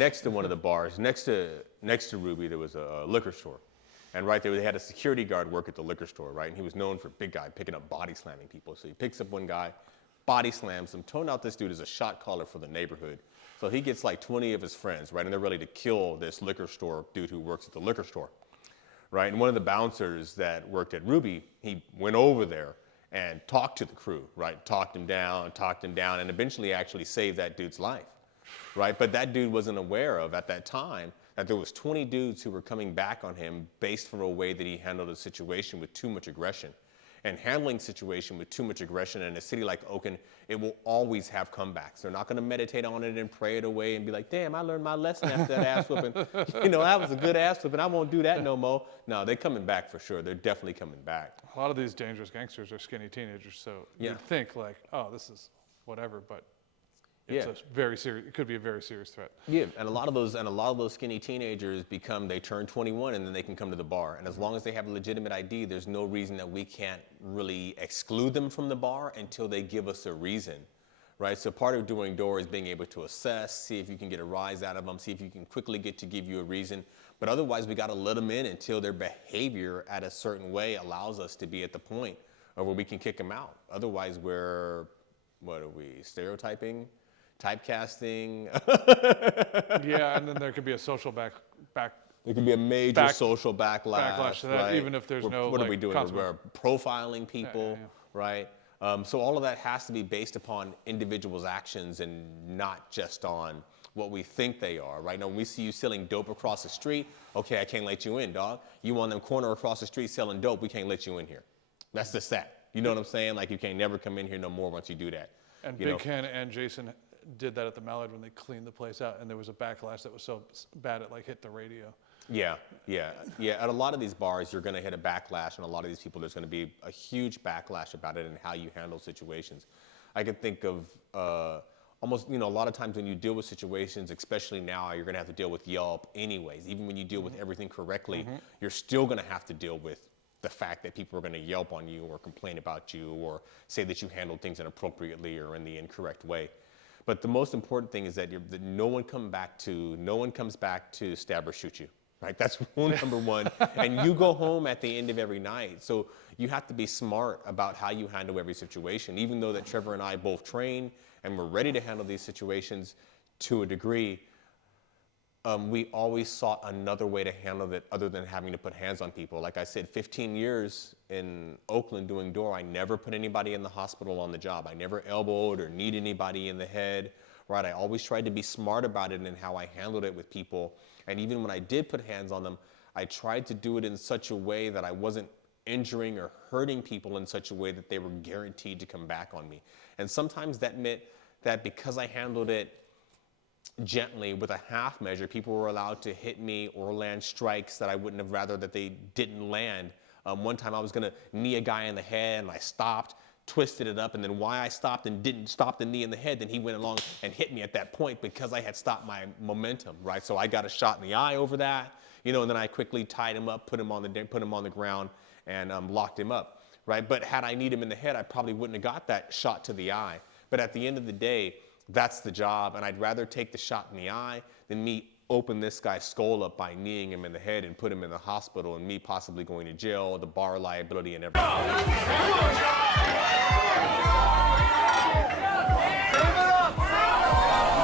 next to one of the bars, next to Ruby, there was a liquor store. And right there, they had a security guard work at the liquor store, right? And he was known for big guy picking up body slamming people. So he picks up one guy, body slams him. Turned out this dude is a shot caller for the neighborhood. So he gets like 20 of his friends, right? And they're ready to kill this liquor store dude who works at the liquor store, right? And one of the bouncers that worked at Ruby, he went over there and talked to the crew, right? Talked him down, and eventually actually saved that dude's life, right? But that dude wasn't aware of, at that time, that there was 20 dudes who were coming back on him based for a way that he handled a situation with too much aggression. And handling situation with too much aggression in a city like Oakland, it will always have comebacks. They're not going to meditate on it and pray it away and be like, damn, I learned my lesson after that ass whooping. You know, that was a good ass whooping. I won't do that no more. No, they're coming back for sure. They're definitely coming back. A lot of these dangerous gangsters are skinny teenagers, so you'd think like, oh, this is whatever, but it's a very serious. It could be a very serious threat. Yeah, and a lot of those skinny teenagers they turn 21 and then they can come to the bar. And as long as they have a legitimate ID, there's no reason that we can't really exclude them from the bar until they give us a reason, right? So part of doing door is being able to assess, see if you can get a rise out of them, see if you can quickly get to give you a reason. But otherwise, we got to let them in until their behavior at a certain way allows us to be at the point where we can kick them out. Otherwise, we're, what are we, stereotyping? Typecasting. Yeah, and then there could be a social back. There could be a major social backlash To that, right? Even if there's What are we doing? We're profiling people, right? So all of that has to be based upon individuals' actions and not just on what we think they are, right? Now, when we see you selling dope across the street, okay, I can't let you in, dog. You on them corner across the street selling dope, we can't let you in here. That's just that. You know what I'm saying? Like, you can't never come in here no more once you do that. And Big Ken and Jason did that at the Mallard when they cleaned the place out, and there was a backlash that was so bad it like hit the radio. Yeah. At a lot of these bars, you're going to hit a backlash, and a lot of these people, there's going to be a huge backlash about it and how you handle situations. I can think of almost, a lot of times when you deal with situations, especially now, you're going to have to deal with Yelp anyways. Even when you deal with everything correctly, you're still going to have to deal with the fact that people are going to Yelp on you or complain about you or say that you handled things inappropriately or in the incorrect way. But the most important thing is that no one comes back to stab or shoot you, right? That's rule number one. And you go home at the end of every night. So you have to be smart about how you handle every situation. Even though that Trevor and I both train and we're ready to handle these situations to a degree, we always sought another way to handle it other than having to put hands on people. Like I said, 15 years in Oakland doing door, I never put anybody in the hospital on the job. I never elbowed or kneed anybody in the head, right? I always tried to be smart about it and how I handled it with people. And even when I did put hands on them, I tried to do it in such a way that I wasn't injuring or hurting people in such a way that they were guaranteed to come back on me. And sometimes that meant that because I handled it gently with a half measure, people were allowed to hit me or land strikes that I wouldn't have rather that they didn't land. One time I was going to knee a guy in the head and I stopped, twisted it up, and then why I stopped and didn't stop the knee in the head, then he went along and hit me at that point because I had stopped my momentum, right? So I got a shot in the eye over that, and then I quickly tied him up, put him on the ground and locked him up, right? But had I kneed him in the head, I probably wouldn't have got that shot to the eye. But at the end of the day, that's the job, and I'd rather take the shot in the eye than me open this guy's skull up by kneeing him in the head and put him in the hospital and me possibly going to jail, the bar liability and everything.